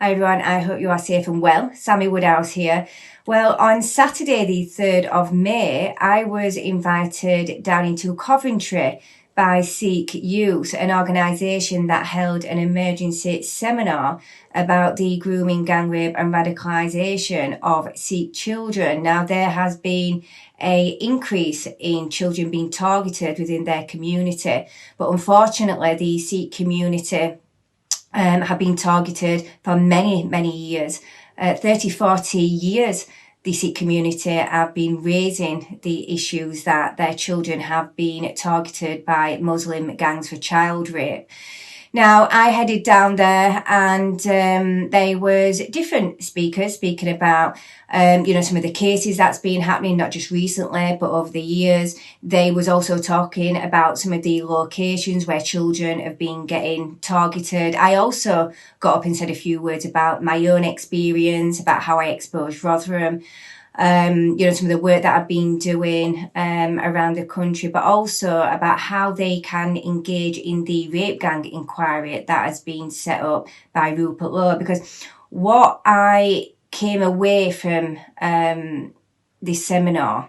Hi everyone, I hope you are safe and well. Sammy Woodhouse here. Well, on Saturday the 3rd of May, I was invited down into Coventry by Sikh Youth, an organisation that held an emergency seminar about the grooming, gang rape and radicalisation of Sikh children. Now, there has been an increase in children being targeted within their community, but unfortunately the Sikh community have been targeted for many years. 40 years, the Sikh community have been raising the issues that their children have been targeted by Muslim gangs for child rape. Now, I headed down there and there was different speakers speaking about, some of the cases that's been happening, not just recently, but over the years. They was also talking about some of the locations where children have been getting targeted. I also got up and said a few words about my own experience, about how I exposed Rotherham, some of the work that I've been doing around the country, but also about how they can engage in the rape gang inquiry that has been set up by Rupert Lowe. Because what I came away from this seminar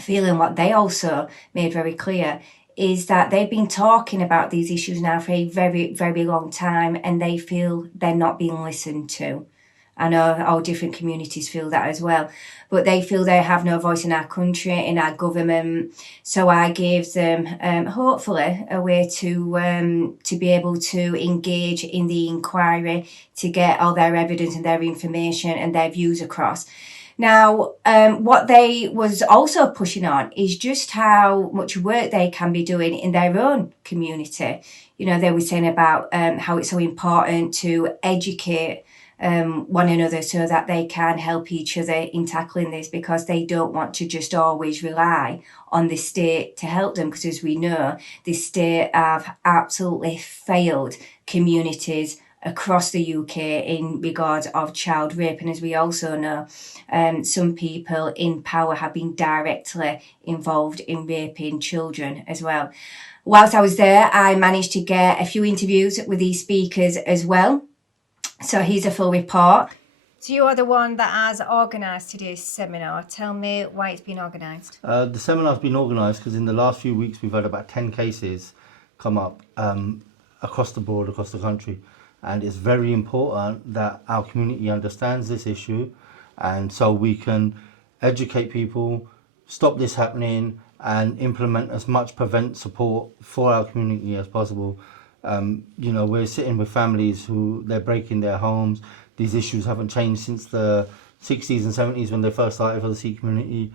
feeling, what they also made very clear, is that they've been talking about these issues now for a very long time, and they feel they're not being listened to. I know all different communities feel that as well, but they feel they have no voice in our country, in our government. So I gave them, hopefully, a way to be able to engage in the inquiry, to get all their evidence and their information and their views across. Now, what they was also pushing on is just how much work they can be doing in their own community. They were saying about how it's so important to educate one another so that they can help each other in tackling this, because they don't want to just always rely on the state to help them, because as we know, the state have absolutely failed communities across the UK in regards of child rape. And as we also know, some people in power have been directly involved in raping children as well. Whilst I was there, I managed to get a few interviews with these speakers as well. So here's a full report. So you are the one that has organised today's seminar. Tell me why it's been organised. The seminar's been organised because in the last few weeks we've had about 10 cases come up across the board, across the country. And it's very important that our community understands this issue, and so we can educate people, stop this happening, and implement as much prevent support for our community as possible. We're sitting with families who they're breaking their homes. These issues haven't changed since the 60s and 70s when they first started for the Sikh community.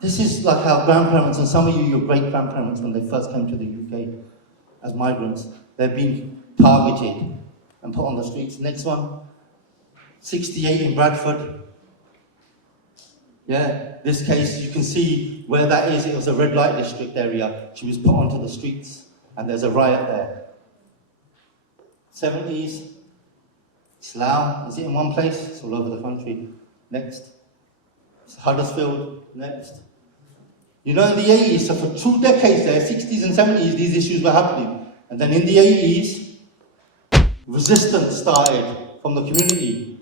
This is like our grandparents, and some of you, your great-grandparents, when they first came to the UK as migrants, they've been targeted and put on the streets. Next one, 68 in Bradford. Yeah, this case, you can see where that is. It was a red light district area. She was put onto the streets, and there's a riot there. 70s, Slough, is it in one place? It's all over the country. Next. It's Huddersfield, next. In the 80s, so for 2 decades there, 60s and 70s, these issues were happening. And then in the 80s, resistance started from the community.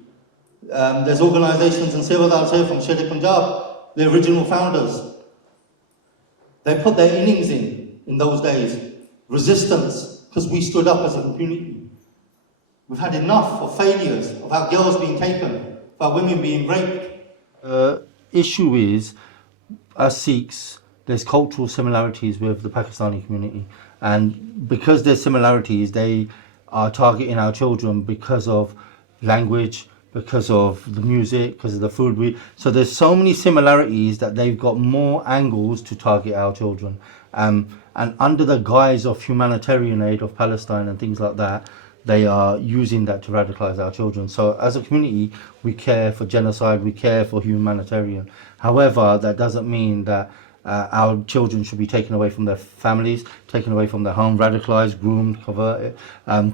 There's organisations in Civil I'll say from Shere Punjab, the original founders. They put their innings in those days. Resistance, because we stood up as a community. We've had enough of failures, of our girls being taken, of our women being raped. Issue is, as Sikhs, there's cultural similarities with the Pakistani community. And because there's similarities, they are targeting our children because of language, because of the music, because of the food. So there's so many similarities that they've got more angles to target our children. And under the guise of humanitarian aid of Palestine and things like that, they are using that to radicalise our children. So as a community, we care for genocide, we care for humanitarian. However, that doesn't mean that our children should be taken away from their families, taken away from their home, radicalised, groomed,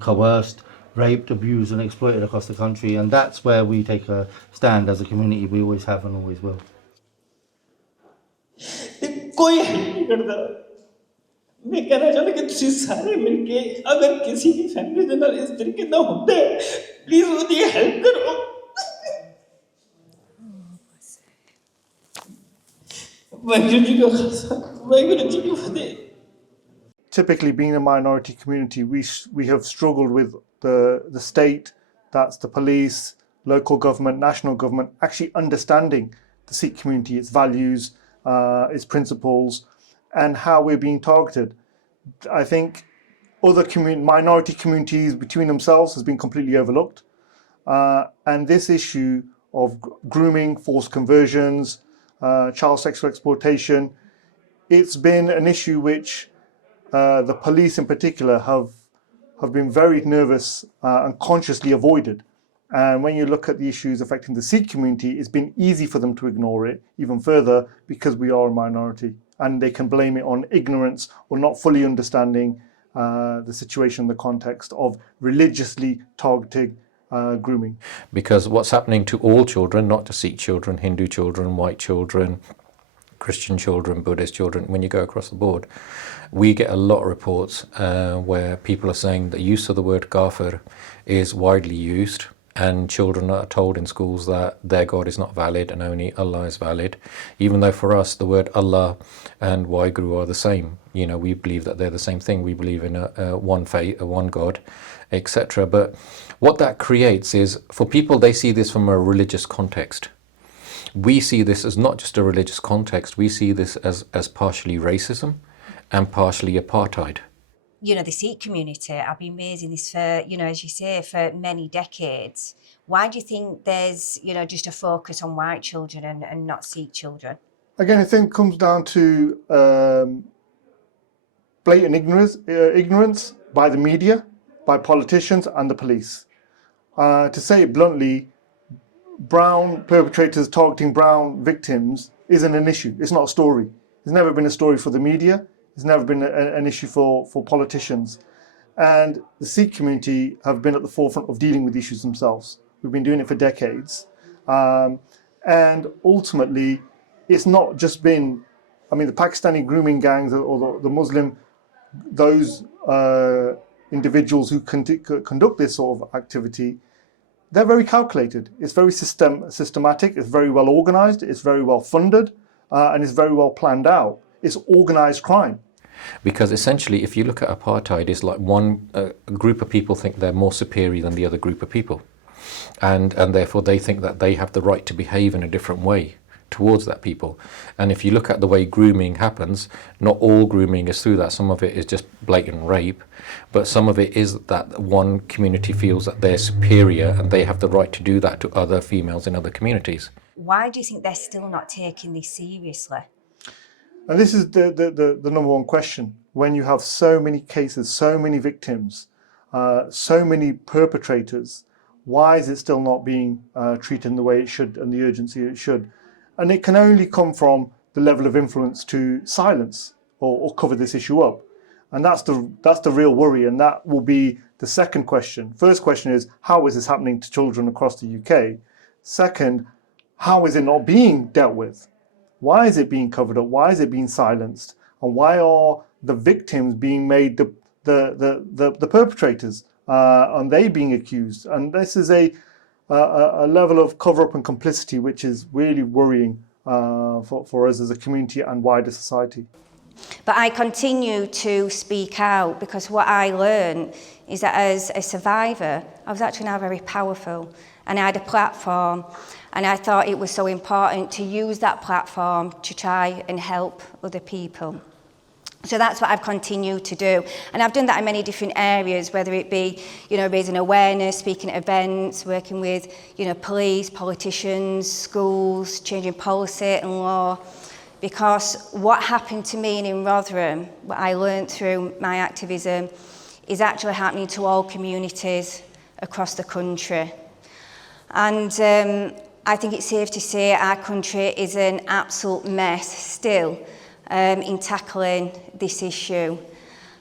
coerced, raped, abused and exploited across the country. And that's where we take a stand as a community. We always have and always will. मैं कहना चाहता कि तुसी सारे मिलके अगर किसी भी फैमिली दे नाल इस तरीके दा हुंदा है प्लीज ओदी हेल्प करो वाहिगुरू जी का खालसा वाहिगुरू जी की फतेह Typically, being a minority community, we have struggled with the state, that's the police, local government, national government, actually understanding the Sikh community, its values, its principles, and how we're being targeted. I think other minority communities between themselves has been completely overlooked. And this issue of grooming, forced conversions, child sexual exploitation, it's been an issue which the police in particular have been very nervous and consciously avoided. And when you look at the issues affecting the Sikh community, it's been easy for them to ignore it even further because we are a minority and they can blame it on ignorance or not fully understanding the situation, the context of religiously targeting grooming. Because what's happening to all children, not just Sikh children, Hindu children, white children, Christian children, Buddhist children, when you go across the board, we get a lot of reports where people are saying the use of the word kafir is widely used and children are told in schools that their God is not valid and only Allah is valid, even though for us the word Allah and Waiguru are the same. You know, we believe that they're the same thing. We believe in one faith, one God, etc. But what that creates is, for people, they see this from a religious context. We see this as not just a religious context, we see this as partially racism and partially apartheid. You know, the Sikh community, I've been raising this for, you know, as you say, for many decades. Why do you think there's, you know, just a focus on white children and not Sikh children? Again, I think it comes down to blatant ignorance by the media, by politicians and the police. To say it bluntly, brown perpetrators targeting brown victims isn't an issue. It's not a story. It's never been a story for the media. It's never been an issue for politicians. And the Sikh community have been at the forefront of dealing with issues themselves. We've been doing it for decades. And ultimately, it's not just been, I mean, the Pakistani grooming gangs or the Muslim, those individuals who conduct this sort of activity, they're very calculated. It's very systematic. It's very well organized. It's very well funded, and it's very well planned out. It's organized crime. Because essentially, if you look at apartheid, it's like one group of people think they're more superior than the other group of people. And therefore they think that they have the right to behave in a different way towards that people. And if you look at the way grooming happens, not all grooming is through that. Some of it is just blatant rape, but some of it is that one community feels that they're superior and they have the right to do that to other females in other communities. Why do you think they're still not taking this seriously? And this is the number one question. When you have so many cases, so many victims, so many perpetrators, why is it still not being treated in the way it should and the urgency it should? And it can only come from the level of influence to silence or cover this issue up. And that's the real worry, and that will be the second question. First question is, how is this happening to children across the UK? Second, how is it not being dealt with? Why is it being covered up? Why is it being silenced? And why are the victims being made the perpetrators? And they being accused? And this is a level of cover-up and complicity which is really worrying for us as a community and wider society. But I continue to speak out because what I learned is that as a survivor, I was actually now very powerful and I had a platform, and I thought it was so important to use that platform to try and help other people. So that's what I've continued to do. And I've done that in many different areas, whether it be, you know, raising awareness, speaking at events, working with, you know, police, politicians, schools, changing policy and law. Because what happened to me in Rotherham, what I learned through my activism, is actually happening to all communities across the country. And I think it's safe to say our country is an absolute mess still in tackling this issue.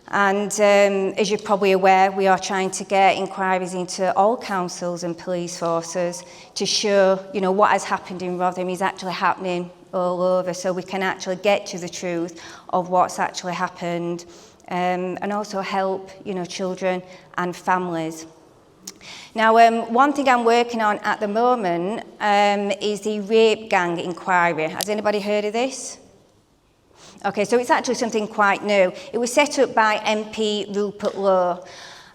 And as you're probably aware, we are trying to get inquiries into all councils and police forces to show, you know, what has happened in Rotherham is actually happening all over, so we can actually get to the truth of what's actually happened and also help, children and families. Now, one thing I'm working on at the moment is the rape gang inquiry. Has anybody heard of this? Okay, so it's actually something quite new. It was set up by MP Rupert Lowe,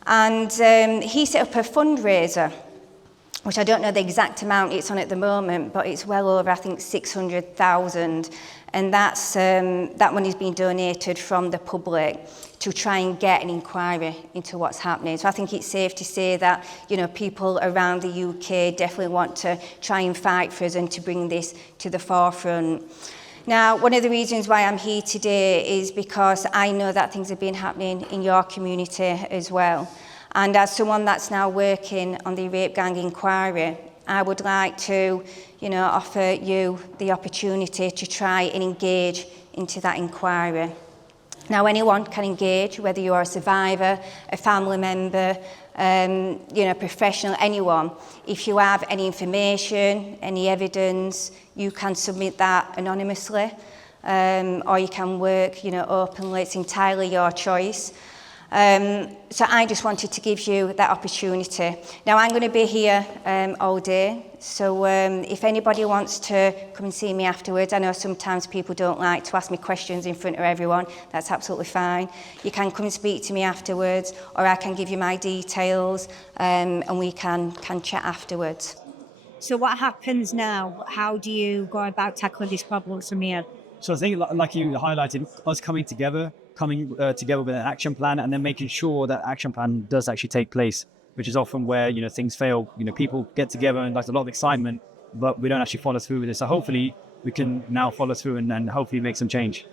and he set up a fundraiser, which I don't know the exact amount it's on at the moment, but it's well over, I think, 600,000. And that money's been donated from the public to try and get an inquiry into what's happening. So I think it's safe to say that, people around the UK definitely want to try and fight for us and to bring this to the forefront. Now, one of the reasons why I'm here today is because I know that things have been happening in your community as well. And as someone that's now working on the rape gang inquiry, I would like to, offer you the opportunity to try and engage into that inquiry. Now, anyone can engage, whether you are a survivor, a family member, professional, anyone. If you have any information, any evidence, you can submit that anonymously, or you can work, openly. It's entirely your choice. So I just wanted to give you that opportunity. Now, I'm going to be here all day, so if anybody wants to come and see me afterwards, I know sometimes people don't like to ask me questions in front of everyone. That's absolutely fine. You can come and speak to me afterwards, or I can give you my details, and we can chat afterwards. So what happens now? How do you go about tackling these problems from here? So I think, like you highlighted, us coming together with an action plan, and then making sure that action plan does actually take place, which is often where things fail. People get together and there's a lot of excitement, but we don't actually follow through with it. So hopefully we can now follow through and hopefully make some change.